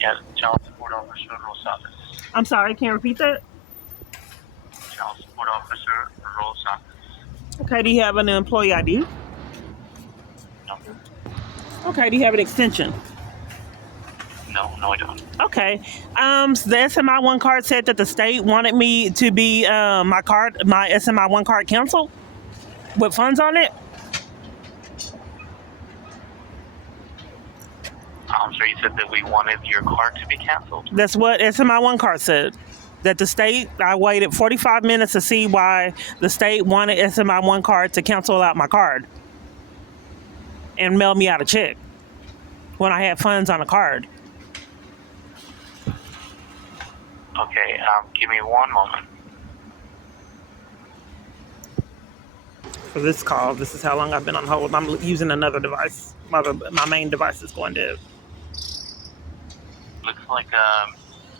Yeah, child support officer, Rosales. I'm sorry, can you repeat that? Child support officer, Rosales. Okay, do you have an employee ID? No, Okay, do you have an extension? no, I don't. Okay. The SMI one card said that the state wanted me to be my SMI one card canceled with funds on it. So you said that we wanted your card to be canceled. That's what SMI one card said. That the state, I waited 45 minutes to see why the state wanted SMI one card to cancel out my card and mail me out a check when I had funds on the card. Okay, give me one moment. For this call, this is how long I've been on hold. I'm using another device. My main device is going dead. Looks like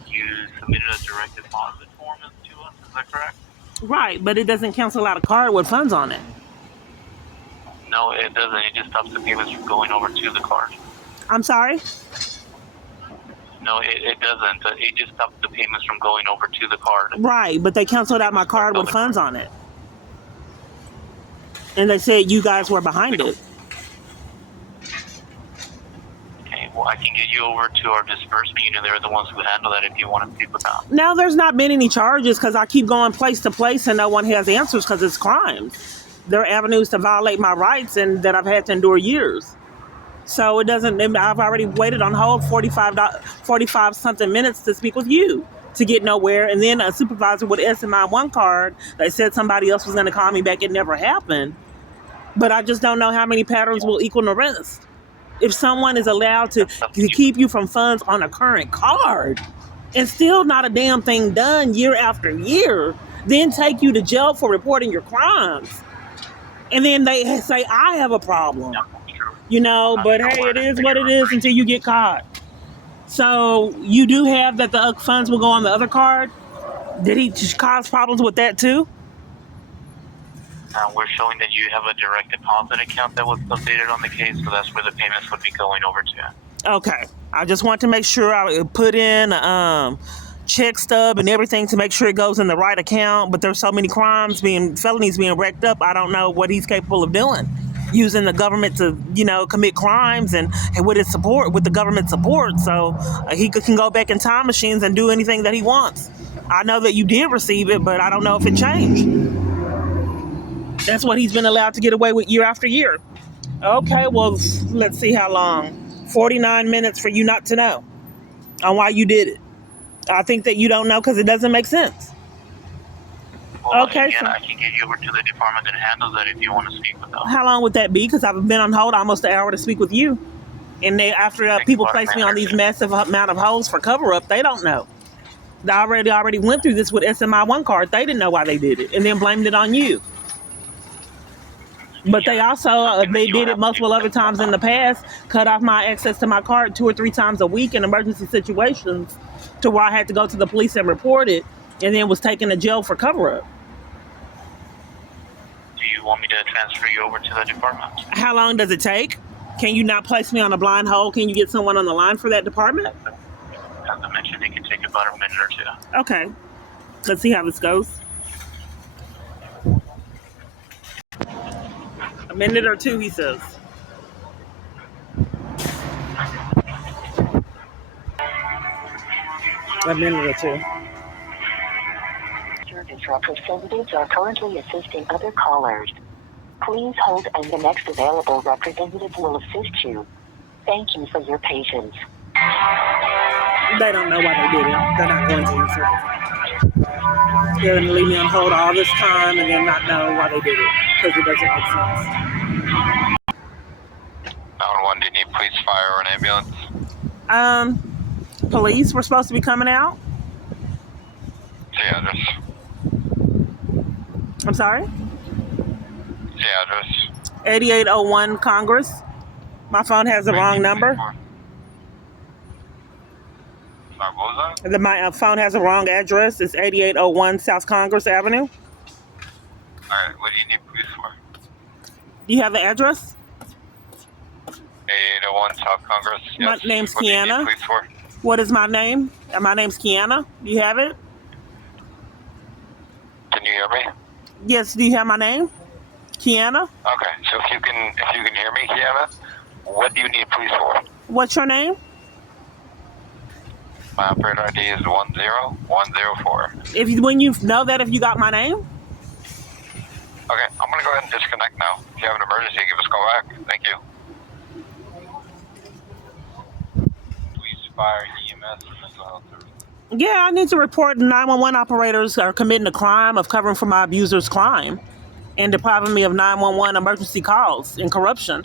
you submitted a direct deposit form to us. Is that correct? Right, but it doesn't cancel out a card with funds on it. No, it doesn't. It just stops the payments from going over to the card. I'm sorry? No, it doesn't. It just stops the payments from going over to the card. Right, but they canceled out my card with funds on it. And they said you guys were behind it. Okay, well, I can get you over to our disbursement unit. They're the ones who handle that if you want to speak with them. Now, there's not been any charges because I keep going place to place and no one has answers because it's crimes. There are avenues to violate my rights and that I've had to endure years. So it doesn't, I've already waited on hold 45 something minutes to speak with you to get nowhere. And then a supervisor with SMI one card, they said somebody else was going to call me back. It never happened. But I just don't know how many patterns will equal the rest. If someone is allowed to keep you from funds on a current card and still not a damn thing done year after year, then take you to jail for reporting your crimes. And then they say, I have a problem. But hey, it is what it is until you get caught. So you do have that the funds will go on the other card? Did he cause problems with that too? We're showing that you have a direct deposit account that was updated on the case, so that's where the payments would be going over to. Okay. I just want to make sure I put in check stub and everything to make sure it goes in the right account, but there's so many felonies being racked up, I don't know what he's capable of doing. Using the government to, commit crimes and with the government support. So he can go back in time machines and do anything that he wants. I know that you did receive it, but I don't know if it changed. That's what he's been allowed to get away with year after year. Okay, well, let's see how long. 49 minutes for you not to know on why you did it. I think that you don't know because it doesn't make sense. Well, okay. Again, I can get you over to the department that handles that if you want to speak with them. How long would that be? Because I've been on hold almost an hour to speak with you. And after people place me on these massive amount of holds for cover-up, they don't know. They already went through this with SMI one card. They didn't know why they did it and then blamed it on you. But they also, they did it multiple other times in the past, cut off my access to my card 2 or 3 times a week in emergency situations to where I had to go to the police and report it and then was taken to jail for cover-up. Do you want me to transfer you over to the department? How long does it take? Can you not place me on a blind hold? Can you get someone on the line for that department? As I mentioned, it can take about a minute or 2. Okay. Let's see how this goes. A minute or 2, he says. A minute or 2. Service representatives are currently assisting other callers. Please hold and the next available representative will assist you. Thank you for your patience. They don't know why they did it. They're not going to answer. They're going to leave me on hold all this time and then not know why they did it because it doesn't make sense. 911, do you need police, fire, or an ambulance? Police were supposed to be coming out. The address. I'm sorry? The address. 8801 Congress. My phone has the wrong number. Sorry, what was that? My phone has the wrong address. It's 8801 South Congress Avenue. Alright, what do you need police for? Do you have the address? 8801 South Congress. Yes. My name's What do you Kiana. need police for? What is my name? My name's Kiana. Do you have it? Can you hear me? Yes, do you have my name? Kiana? Okay, so if you can hear me, Kiana, what do you need police for? What's your name? My operator ID is 10104. When you know that, if you got my name? Okay, I'm gonna go ahead and disconnect now. If you have an emergency, give us a call back. Thank you. Police, fire, EMS, or mental health services. Yeah, I need to report 911 operators are committing a crime of covering for my abuser's crime and depriving me of 911 emergency calls and corruption,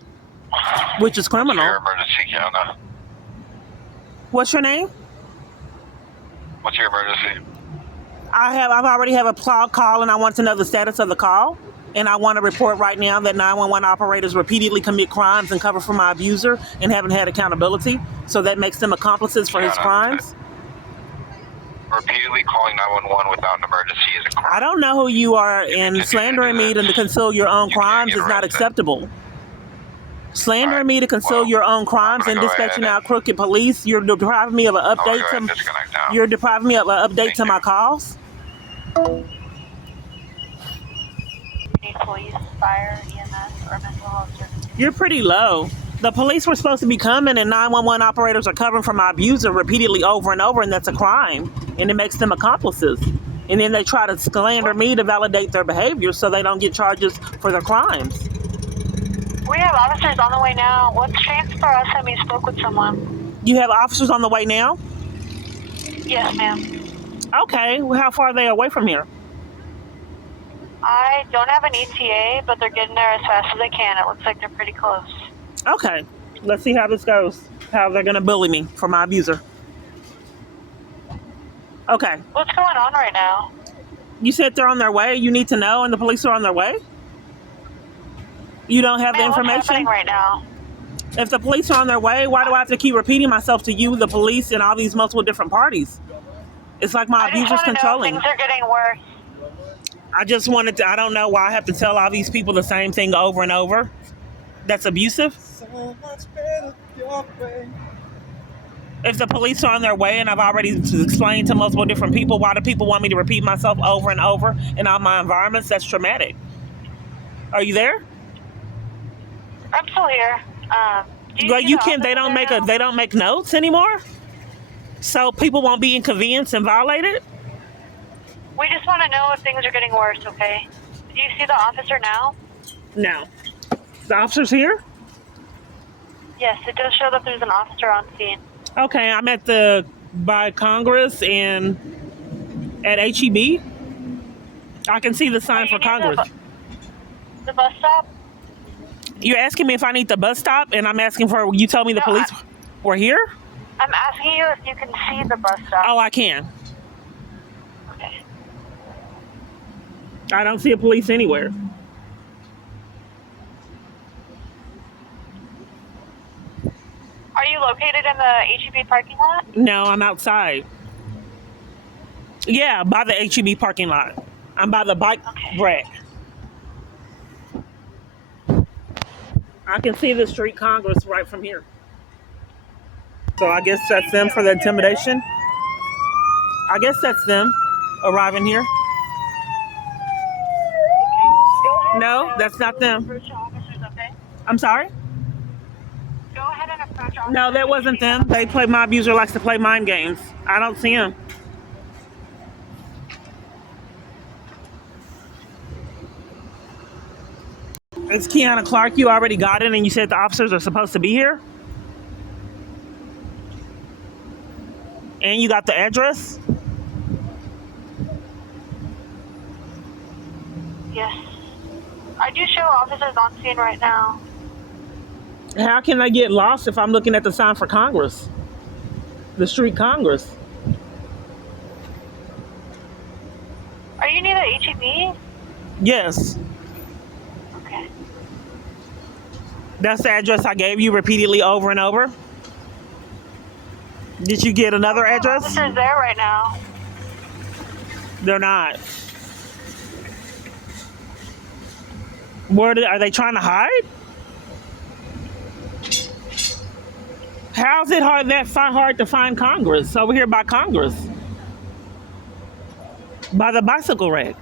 which is What's your criminal. emergency, Kiana? What's your name? What's your emergency? I've already have a call and I want to know the status of the call. And I want to report right now that 911 operators repeatedly commit crimes and cover for my abuser and haven't had accountability. So that makes them accomplices for his crimes. Repeatedly calling 911 without an emergency is a crime. I don't know who you are, and slandering me to conceal your own crimes is not acceptable. Slandering me to conceal your own crimes and dispatching out crooked police, you're depriving me of an update to my calls. Need police, fire, EMS, or mental health services. You're pretty low. The police were supposed to be coming, and 911 operators are covering for my abuser repeatedly over and over, and that's a crime, and it makes them accomplices. And then they try to slander me to validate their behavior so they don't get charges for their crimes. We have officers on the way now. Let's transfer us and we spoke with someone. You have officers on the way now? Yes, ma'am. Okay, well, how far are they away from here? I don't have an ETA, but they're getting there as fast as they can. It looks like they're pretty close. Okay, let's see how this goes. How they're gonna bully me for my abuser. Okay. What's going on right now? You said they're on their way. You need to know, and the police are on their way? You don't have the information? What's happening right now? If the police are on their way, why do I have to keep repeating myself to you, the police, and all these multiple different parties? It's like my abuser's controlling. Things are getting worse. I just wanted to, I don't know why I have to tell all these people the same thing over and over. That's abusive. So much better your way. If the police are on their way and I've already explained to multiple different people, why do people want me to repeat myself over and over in all my environments? That's traumatic. Are you there? I'm still here. They don't make notes anymore? So people won't be inconvenienced and violated? We just want to know if things are getting worse, okay? Do you see the officer now? No. The officer's here? Yes, it does show that there's an officer on scene. Okay, I'm by Congress and at HEB. I can see the sign for Congress. The bus stop? You're asking me if I need the bus stop, and I'm asking for, you told me the police were here? I'm asking you if you can see the bus stop. Oh, I can. Okay. I don't see a police anywhere. Are you located in the HEB parking lot? No, I'm outside. Yeah, by the HEB parking lot. I'm by the bike rack. I can see the street Congress right from here. So I guess that's them for the intimidation. I guess that's them arriving here. No, that's not them. Approach the officers, okay? I'm sorry? Go ahead and approach officers. No, that wasn't them. My abuser likes to play mind games. I don't see him. It's Kiana Clark. You already got it, and you said the officers are supposed to be here? And you got the address? Yes. I do show officers on scene right now. How can I get lost if I'm looking at the sign for Congress? The street Congress. Are you near the HEB? Yes. Okay. That's the address I gave you repeatedly over and over. Did you get another address? Officers there right now. They're not. Are they trying to hide? How's it hard to find Congress? Over here by Congress. By the bicycle rack.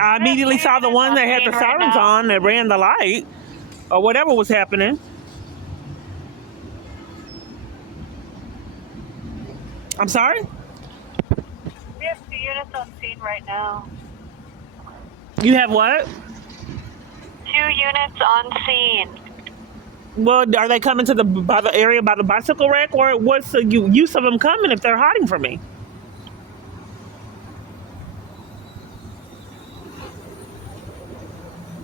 I immediately saw the one that had the sirens on that ran the light or whatever was happening. I'm sorry? We have 2 units on scene right now. You have what? 2 units on scene. Well, are they coming to by the area by the bicycle rack, or what's the use of them coming if they're hiding from me?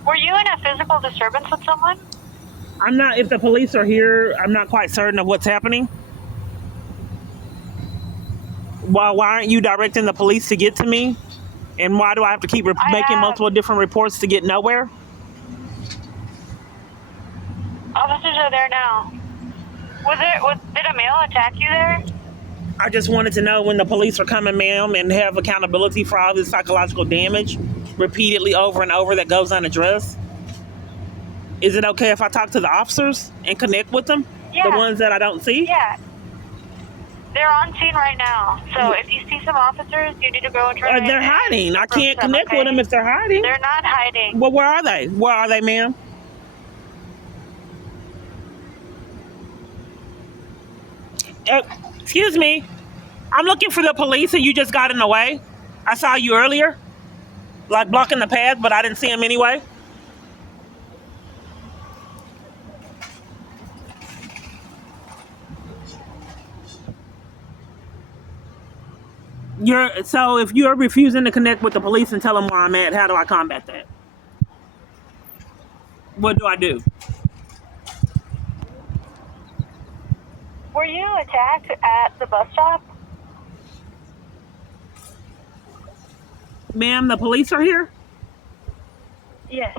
Were you in a physical disturbance with someone? I'm not. If the police are here, I'm not quite certain of what's happening. Why aren't you directing the police to get to me? And why do I have to keep making multiple different reports to get nowhere? Officers are there now. Did a male attack you there? I just wanted to know when the police are coming, ma'am, and have accountability for all this psychological damage repeatedly over and over that goes unaddressed. Is it okay if I talk to the officers and connect with them? Yeah. The ones that I don't see? Yeah. They're on scene right now. So if you see some officers, you need to go and try to... They're hiding. I can't connect with them if they're hiding. They're not hiding. Well, where are they? Where are they, ma'am? Excuse me. I'm looking for the police and you just got in the way. I saw you earlier, like blocking the path, but I didn't see them anyway. So if you're refusing to connect with the police and tell them where I'm at, how do I combat that? What do I do? Were you attacked at the bus stop? Ma'am, the police are here? Yes.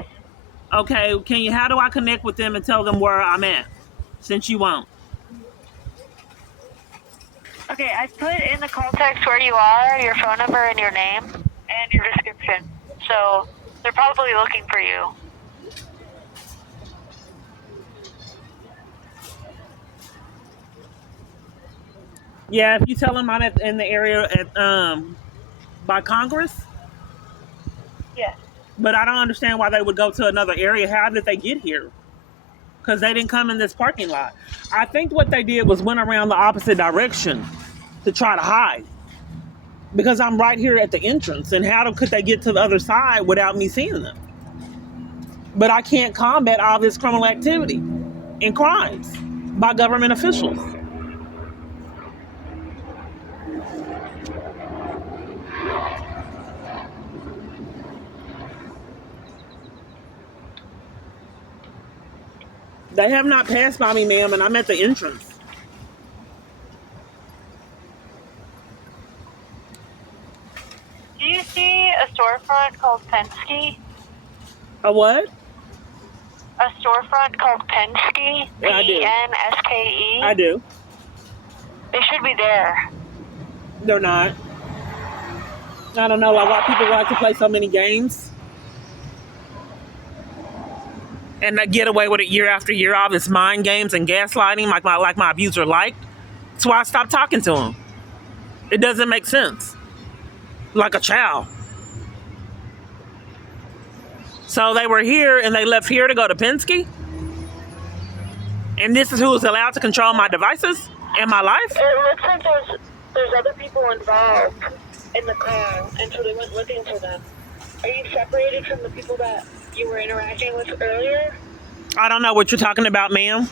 Okay, how do I connect with them and tell them where I'm at, since you won't? Okay, I put in the call text where you are, your phone number, and your name, and your description. So they're probably looking for you. Yeah, if you tell them I'm in the area at by Congress. Yes. But I don't understand why they would go to another area. How did they get here? Because they didn't come in this parking lot. I think what they did was went around the opposite direction to try to hide. Because I'm right here at the entrance. And how could they get to the other side without me seeing them? But I can't combat all this criminal activity and crimes by government officials. They have not passed by me, ma'am, and I'm at the entrance. Do you see a storefront called Penske? A what? A storefront called Penske? Yeah, I do. Penske? I do. They should be there. They're not. I don't know why people like to play so many games. And they get away with it year after year, all this mind games and gaslighting like my abuser liked. That's why I stopped talking to him. It doesn't make sense. Like a child. So they were here and they left here to go to Penske? And this is who's allowed to control my devices and my life? It looks like there's other people involved in the car, and so they went looking for them. Are you separated from the people that you were interacting with earlier? I don't know what you're talking about, ma'am.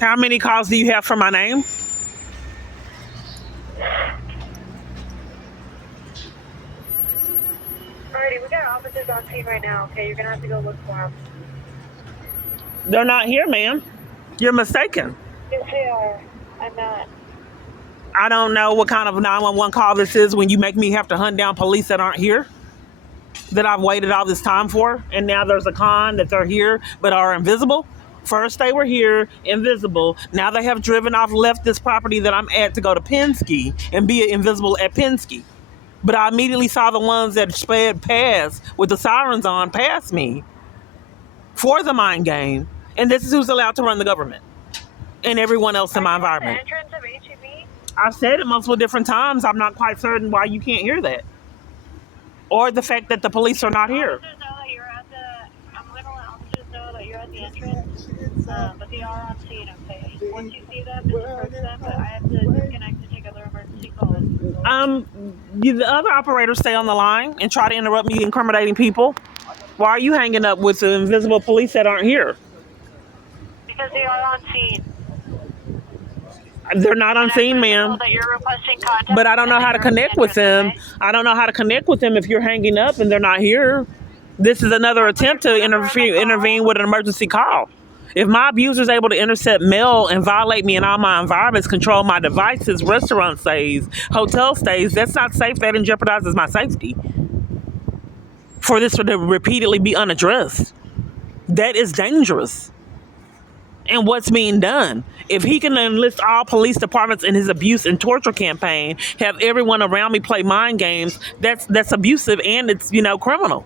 How many calls do you have for my name? Alrighty, we got officers on scene right now, okay? You're gonna have to go look for them. They're not here, ma'am. You're mistaken. Yes, they are. I'm not. I don't know what kind of 911 call this is when you make me have to hunt down police that aren't here, that I've waited all this time for, and now there's a con that they're here but are invisible. First they were here, invisible. Now they have driven off, left this property that I'm at to go to Penske and be invisible at Penske. But I immediately saw the ones that sped past with the sirens on past me for the mind game. And this is who's allowed to run the government and everyone else in my environment. The entrance of HEB? I've said it multiple different times. I'm not quite certain why you can't hear that. Or the fact that the police are not here. Officers know that you're at the. I'm gonna let officers know that you're at the entrance, but they are on scene. Okay. Once you see them, disperse them. But I have to disconnect to take other emergency calls. The other operators stay on the line and try to interrupt me incriminating people. Why are you hanging up with the invisible police that aren't here? Because they are on scene. They're not on And scene, I ma'am. know that you're requesting contact. But I don't know how to and they're connect with them. entrance, I don't know how to connect with them if you're hanging up and they're not here. This is another attempt to intervene with an emergency call. If my abuser is able to intercept mail and violate me in all my environments, control my devices, restaurant stays, hotel stays, that's not safe. That jeopardizes my safety. For this to repeatedly be unaddressed, that is dangerous. And what's being done? If he can enlist all police departments in his abuse and torture campaign, have everyone around me play mind games, that's abusive and it's, criminal.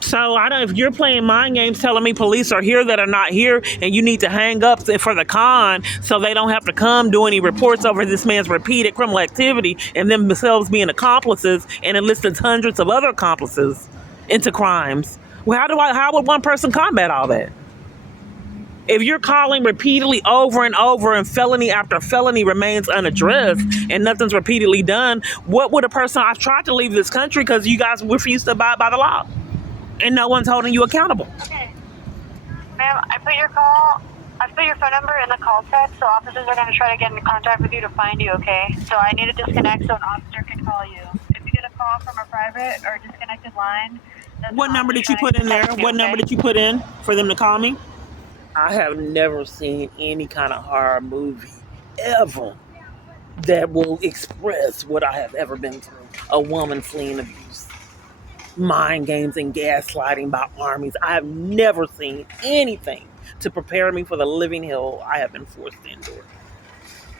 So I don't. If you're playing mind games, telling me police are here that are not here, and you need to hang up for the con so they don't have to come do any reports over this man's repeated criminal activity and themselves being accomplices, and enlisted hundreds of other accomplices into crimes. Well, how would one person combat all that? If you're calling repeatedly over and over and felony after felony remains unaddressed and nothing's repeatedly done, what would a person? I've tried to leave this country because you guys refuse to abide by the law. And no one's holding you accountable. Okay. Ma'am, I put your phone number in the call text, so officers are going to try to get in contact with you to find you, okay? So I need to disconnect so an officer can call you. If you get a call from a private or disconnected line... What number did you put in there? What number did you put in for them to call me? I have never seen any kind of horror movie ever that will express what I have ever been through. A woman fleeing abuse. Mind games and gaslighting by armies. I have never seen anything to prepare me for the living hell I have been forced to endure.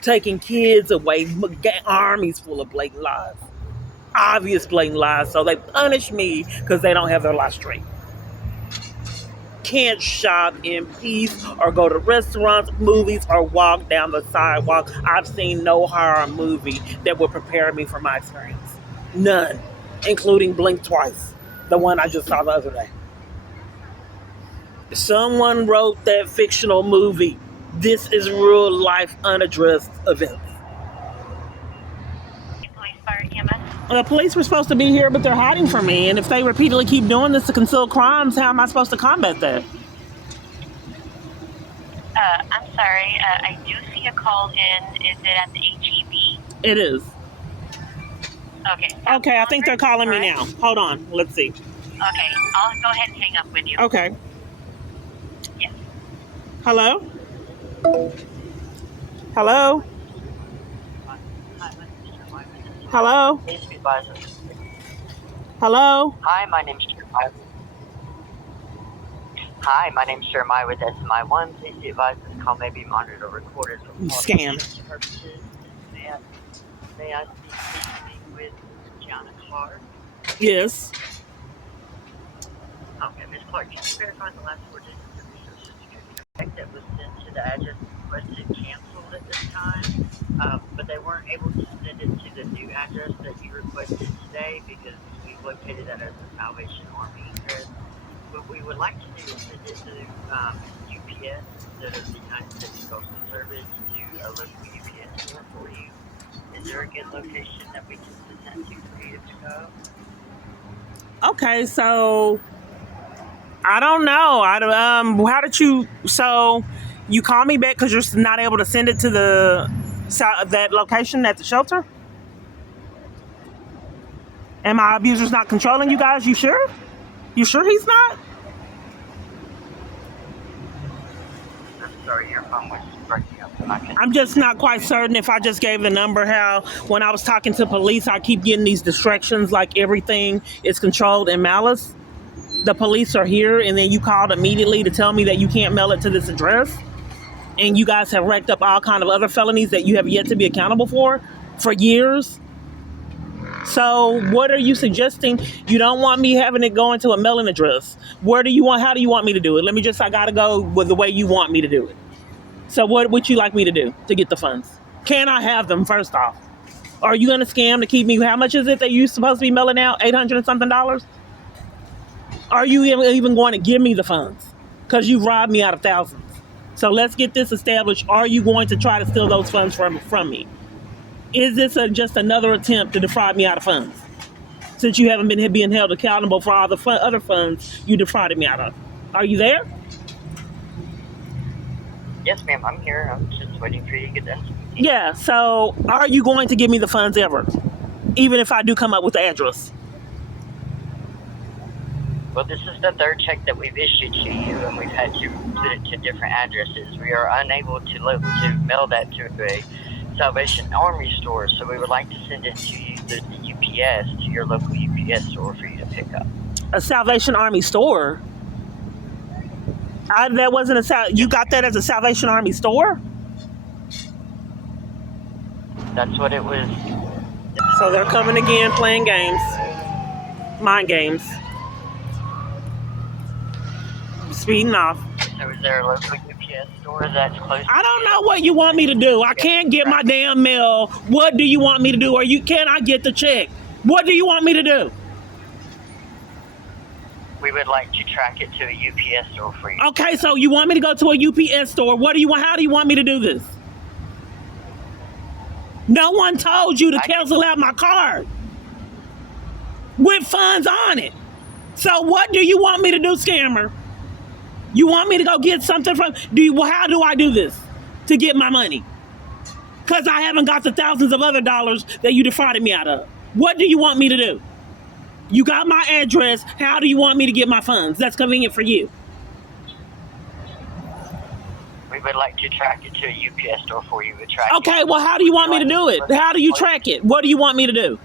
Taking kids away, armies full of blatant lies. Obvious blatant lies, so they punish me because they don't have their life straight. Can't shop in peace or go to restaurants, movies, or walk down the sidewalk. I've seen no horror movie that would prepare me for my experience. None. Including Blink Twice, the one I just saw the other day. Someone wrote that fictional movie. This is real life unaddressed events. Police, fire, EMS. The police were supposed to be here, but they're hiding from me. And if they repeatedly keep doing this to conceal crimes, how am I supposed to combat that? I'm sorry. I do see a call in. Is it at the HEB? It is. Okay. Okay, I think they're calling me now. Hold on. Let's see. Okay, I'll go ahead and hang up with you. Okay. Yes. Hello? Hello? Hello? Hello? Hi, my name's Jeremiah. Hi, my name's Jeremiah with SMI1. Please be advised this call may be monitored or recorded for Scam. purposes. May I speak with Gianna Clark? Yes. Okay, Ms. Clark, can you verify the last 4 digits of your social security check that was sent to the address requested canceled at this time, but they weren't able to send it to the new address that you requested today because we located that as a Salvation Army address. What we would like to do is send it to UPS, the United States Postal Service, to a local UPS store for you. Is there a good location that we can send that to for you to go? Okay, so I don't know. How did you? So you call me back because you're not able to send it to that location at the shelter? And my abuser's not controlling you guys? You sure? You sure he's not? I'm sorry, your phone was breaking up. And I can't. I'm just not quite certain if I just gave the number, how when I was talking to police, I keep getting these distractions like everything is controlled in malice. The police are here, and then you called immediately to tell me that you can't mail it to this address. And you guys have racked up all kind of other felonies that you have yet to be accountable for. for years. So what are you suggesting? You don't want me having it go into a mailing address. How do you want me to do it? I gotta go with the way you want me to do it. So what would you like me to do to get the funds? Can I have them first off? Are you gonna scam to keep me? How much is it that you're supposed to be mailing out? $800 and something? Are you even going to give me the funds? Because you robbed me out of thousands. So let's get this established. Are you going to try to steal those funds from me? Is this just another attempt to defraud me out of funds? Since you haven't been being held accountable for all the other funds you defrauded me out of. Are you there? Yes, ma'am, I'm here. I'm just waiting for you to get done. Yeah, so are you going to give me the funds ever? Even if I do come up with the address? Well, this is the third check that we've issued to you, and we've had to put it to different addresses. We are unable to mail that to a Salvation Army store, so we would like to send it to you, the UPS, to your local UPS store for you to pick up. A Salvation Army store? That wasn't you got that as a Salvation Army store? That's what it was. So they're coming again, playing games. Mind games. Speeding off. So is there a local UPS store that's close? I don't know what you want me to do. I can't get my damn mail. What do you want me to do? Can I get the check? What do you want me to do? We would like to track it to a UPS store for you. Okay, so you want me to go to a UPS store. How do you want me to do this? No one told you to cancel out my card with funds on it. So what do you want me to do, scammer? You want me to go get something how do I do this to get my money? Because I haven't got the thousands of other dollars that you defrauded me out of. What do you want me to do? You got my address. How do you want me to get my funds? That's convenient for you. We would like to track it to a UPS store for you. Okay, well, how do you want me to do it? How do you track it? What do you want me to do?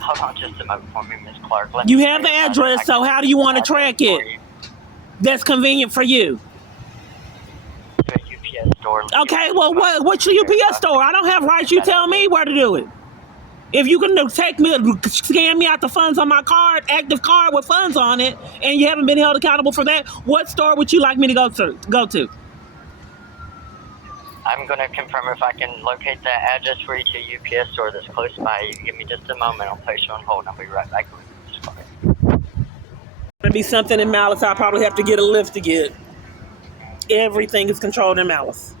Hold on just a moment for me, Ms. Clark. You have the address, so how do you want to track it? That's convenient for you. To a UPS store. Okay, well, what's your UPS store? I don't have rights. You tell me where to do it. If you can scam me out the funds on my card, active card with funds on it, and you haven't been held accountable for that, what store would you like me to go to? I'm going to confirm if I can locate that address for you to a UPS store that's close by. You give me just a moment. I'll place you on hold, and I'll be right back with you. It'll be something in Malice I'll probably have to get a lift to get. Everything is controlled in Malice.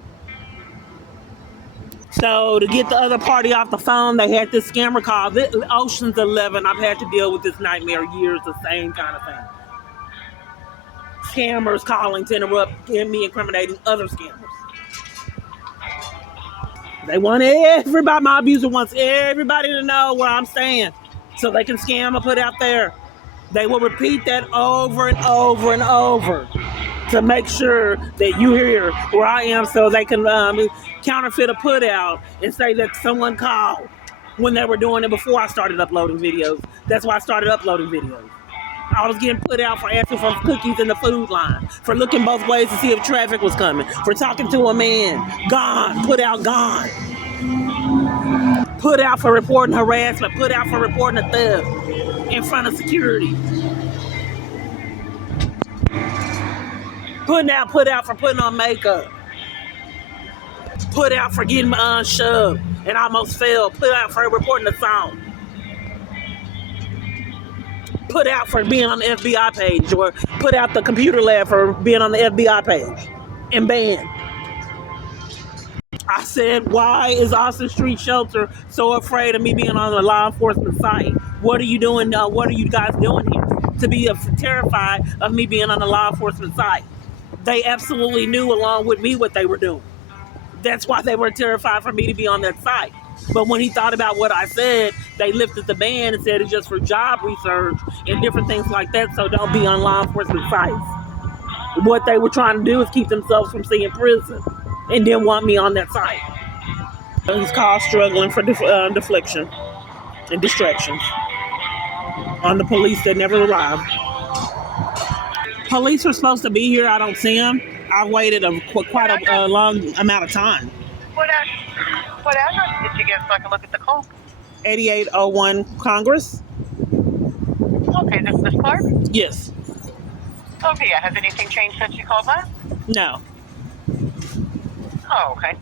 So to get the other party off the phone, they had this scammer call. Ocean's 11. I've had to deal with this nightmare years, the same kind of thing. Scammers calling to interrupt me incriminating other scammers. They want everybody, my abuser wants everybody to know where I'm staying so they can scam or put out there. They will repeat that over and over and over to make sure that you hear where I am so they can counterfeit a put out and say that someone called when they were doing it before I started uploading videos. That's why I started uploading videos. I was getting put out for asking for cookies in the food line, for looking both ways to see if traffic was coming, for talking to a man. Gone. Put out, gone. Put out for reporting harassment. Put out for reporting a theft in front of security. Put out for putting on makeup. Put out for getting shoved and almost fell. Put out for reporting assault. Put out for being on the FBI page, or put out the computer lab for being on the FBI page and banned. I said, why is Austin Street Shelter so afraid of me being on the law enforcement site? What are you doing? What are you guys doing here to be terrified of me being on the law enforcement site? They absolutely knew along with me what they were doing. That's why they were terrified for me to be on that site. But when he thought about what I said, they lifted the ban and said it's just for job research and different things like that, so don't be on law enforcement sites. What they were trying to do is keep themselves from seeing prison and didn't want me on that site. He's called struggling for deflection and distractions on the police that never arrived. Police are supposed to be here. I don't see them. I've waited quite a long amount of time. What else? What address did you give so I can look at the call? 8801 Congress? Okay, this is Miss Clark? Yes. Okay, yeah. Has anything changed since you called last? No. Oh, okay.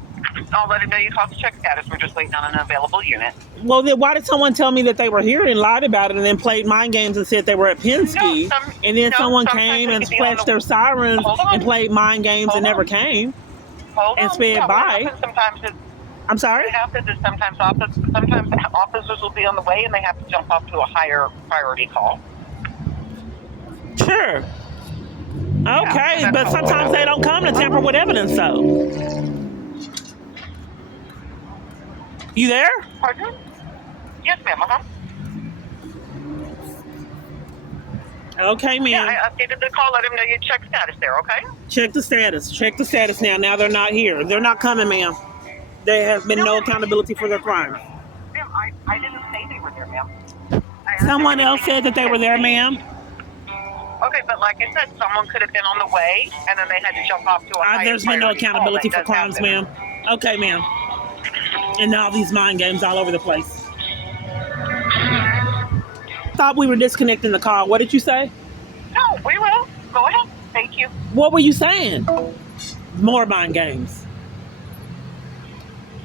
I'll let him know you called to check status. We're just waiting on an available unit. Well, then why did someone tell me that they were here and lied about it and then played mind games and said they were at Penske? And then someone came and flashed their sirens and played mind games and never came and sped by. Sometimes I'm sorry? what happens is sometimes officers will be on the way and they have to jump off to a higher priority call. Sure. Okay, but sometimes they don't come to tamper with evidence, though. You there? Pardon? Yes, ma'am. Okay, ma'am. Yeah, I updated the call. Let him know you check status there, okay? Check the status. Check the status now. Now they're not here. They're not coming, ma'am. There has been no accountability for their crimes. Ma'am, I didn't say they were there, ma'am. Someone else said that they were there, ma'am. Okay, but like I said, someone could have been on the way, and then they had to jump off to a higher There's been no priority call. accountability That for crimes, does happen. ma'am. Okay, ma'am. And now these mind games all over the place. Thought we were disconnecting the call. What did you say? No, we will. Go ahead. Thank you. What were you saying? More mind games.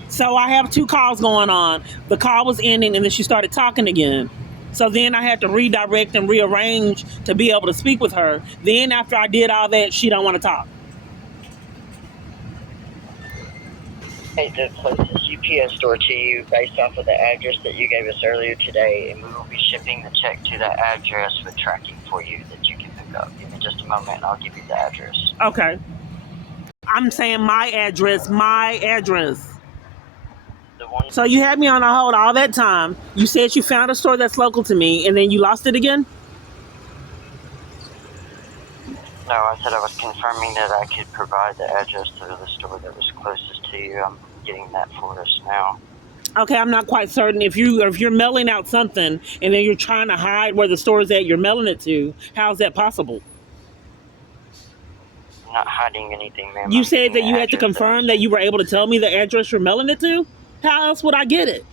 So I have 2 calls going on. The call was ending and then she started talking again. So then I had to redirect and rearrange to be able to speak with her. Then after I did all that, she don't want to talk. Hey, the closest UPS store to you based off of the address that you gave us earlier today, and we will be shipping the check to that address with tracking for you that you can pick up. Give me just a moment and I'll give you the address. Okay. I'm saying my address. The one. So you had me on a hold all that time. You said you found a store that's local to me, and then you lost it again? No, I said I was confirming that I could provide the address to the store that was closest to you. I'm getting that for us now. Okay, I'm not quite certain. If you're mailing out something and then you're trying to hide where the store is at you're mailing it to, how's that possible? I'm not hiding anything, ma'am. You said that you had to confirm that you were able to tell me the address you're mailing it to? How else would I get it?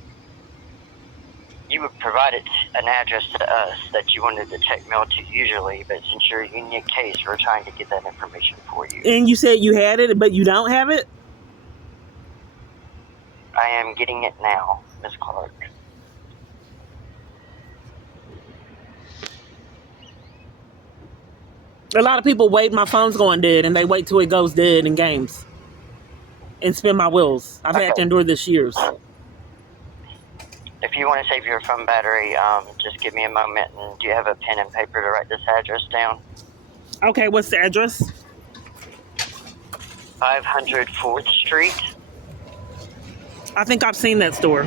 You would provide an address to us that you wanted the check mailed to usually, but since you're a unique case, we're trying to get that information for you. And you said you had it, but you don't have it? I am getting it now, Miss Clark. A lot of people wait, my phone's going dead, and they wait till it goes dead in games and spin my wheels. I've had to endure this years. If you want to save your phone battery, just give me a moment. And do you have a pen and paper to write this address down? Okay, what's the address? 500 4th Street. I think I've seen that store.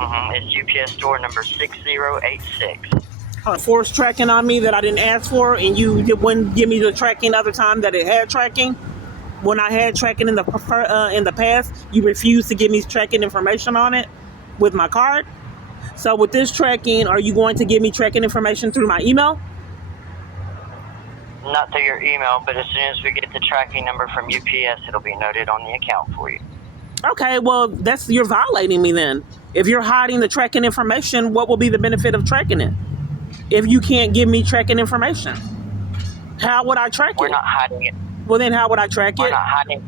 It's UPS store number 6086. Force tracking on me that I didn't ask for, and you wouldn't give me the tracking other time that it had tracking. When I had tracking in the past, you refused to give me tracking information on it with my card. So with this tracking, are you going to give me tracking information through my email? Not through your email, but as soon as we get the tracking number from UPS, it'll be noted on the account for you. Okay, well, you're violating me then. If you're hiding the tracking information, what will be the benefit of tracking it? If you can't give me tracking information, how would I track it? We're not hiding it. Well, then how would I track it? We're not hiding.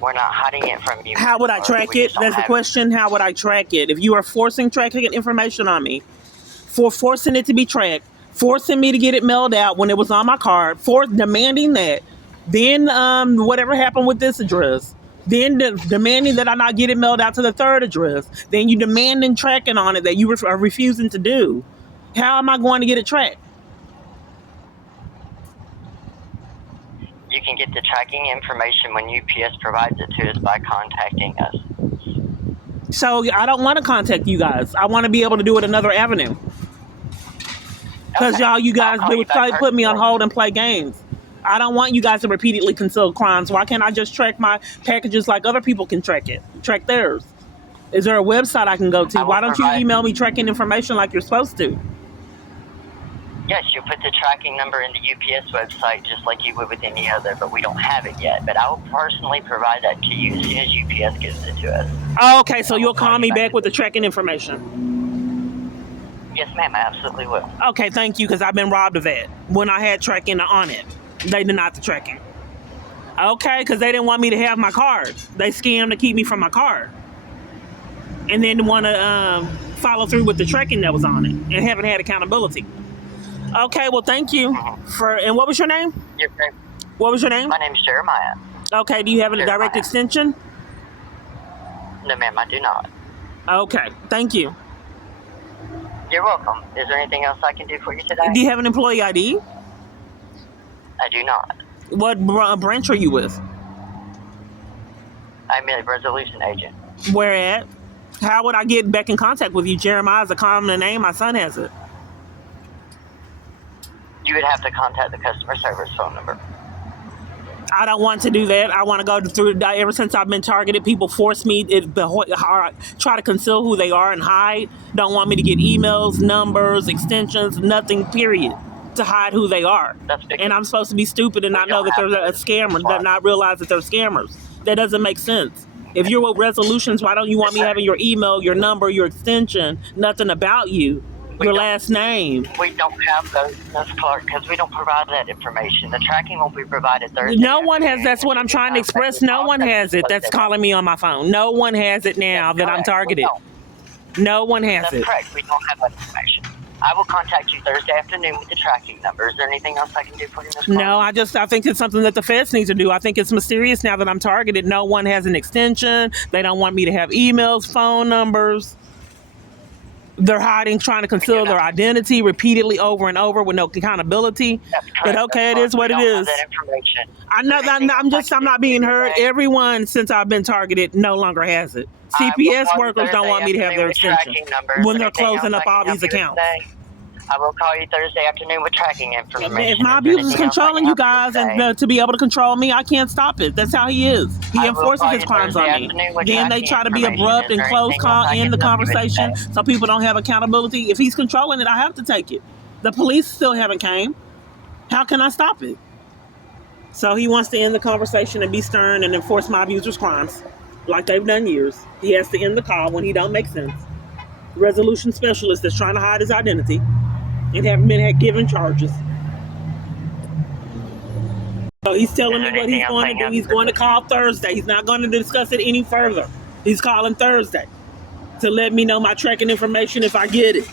We're not hiding it from you. How would I track it? That's the question. How would I track it? If you are forcing tracking information on me, for forcing it to be tracked, forcing me to get it mailed out when it was on my card, for demanding that, then whatever happened with this address, then demanding that I not get it mailed out to the 3rd address, then you demanding tracking on it that you are refusing to do. How am I going to get it tracked? You can get the tracking information when UPS provides it to us by contacting us. So I don't want to contact you guys. I want to be able to do it another avenue. Because you guys put me on hold and play games. I don't want you guys to repeatedly conceal crimes. Why can't I just track my packages like other people can track theirs? Is there a website I can go to? Why don't you email me tracking information like you're supposed to? Yes, you put the tracking number in the UPS website just like you would with any other, but we don't have it yet. But I will personally provide that to you as soon as UPS gives it to us. Oh, okay, so you'll call me back with the tracking information. Yes, ma'am, I absolutely will. Okay, thank you, because I've been robbed of that. When I had tracking on it, they denied the tracking. Okay, because they didn't want me to have my card. They scammed to keep me from my card. And then want to follow through with the tracking that was on it and haven't had accountability. Okay, well, thank you for. And what was your name? You're great. What was your name? My name's Jeremiah. Okay, do you have a Jeremiah. direct extension? No, ma'am, I do not. Okay, thank you. You're welcome. Is there anything else I can do for you today? Do you have an employee ID? I do not. What branch are you with? I'm a resolution agent. Where at? How would I get back in contact with you? Jeremiah is a common name. My son has it. You would have to contact the customer service phone number. I don't want to do that. I want to go through. Ever since I've been targeted, people force me, try to conceal who they are and hide. Don't want me to get emails, numbers, extensions, nothing, period, to hide who they are. That's because And I'm supposed to be stupid and not know that they're a scammer, that not realize that they're scammers. That doesn't make sense. If you're with resolutions, why don't you want me having your email, your number, your extension, nothing about you, your last name? we don't have those, Ms. Clark, because we don't provide that information. The tracking will be provided Thursday. No one has. That's what I'm trying to express. No one has it. That's calling me on my phone. No one has it now that I'm targeted. No one has That's it. correct. We don't have that information. I will contact you Thursday afternoon with the tracking number. Is there anything else I can do for you, Ms. Clark? No, I think it's something that the feds need to do. I think it's mysterious now that I'm targeted. No one has an extension. They don't want me to have emails, phone numbers. They're hiding, trying to conceal their identity repeatedly over and over with no accountability. That's correct. But okay, it is what it is. That information. I know that I'm not being heard. Everyone since I've been targeted no longer has it. CPS workers don't want me to have their extension when they're closing up all these accounts. I will call you Thursday afternoon with tracking information. If my abuser is controlling you guys and to be able to control me, I can't stop it. That's how he is. He enforces his crimes on me. Then they try to be abrupt and end the conversation so people don't have accountability. If he's controlling it, I have to take it. The police still haven't came. How can I stop it? So he wants to end the conversation and be stern and enforce my abuser's crimes like they've done years. He has to end the call when he don't make sense. Resolution specialist that's trying to hide his identity and haven't been given charges. So he's telling me what he's going to do. He's going to call Thursday. He's not going to discuss it any further. He's calling Thursday to let me know my tracking information if I get it.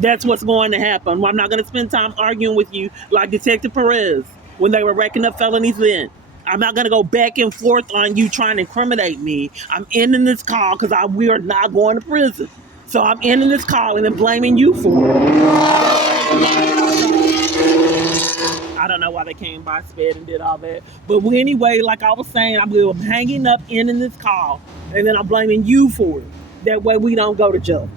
That's what's going to happen. I'm not going to spend time arguing with you like Detective Perez when they were racking up felonies then. I'm not going to go back and forth on you trying to incriminate me. I'm ending this call because we are not going to prison. So I'm ending this call and then blaming you for it. I don't know why they came by sped and did all that. But anyway, like I was saying, I'm hanging up, ending this call, and then I'm blaming you for it. That way we don't go to jail.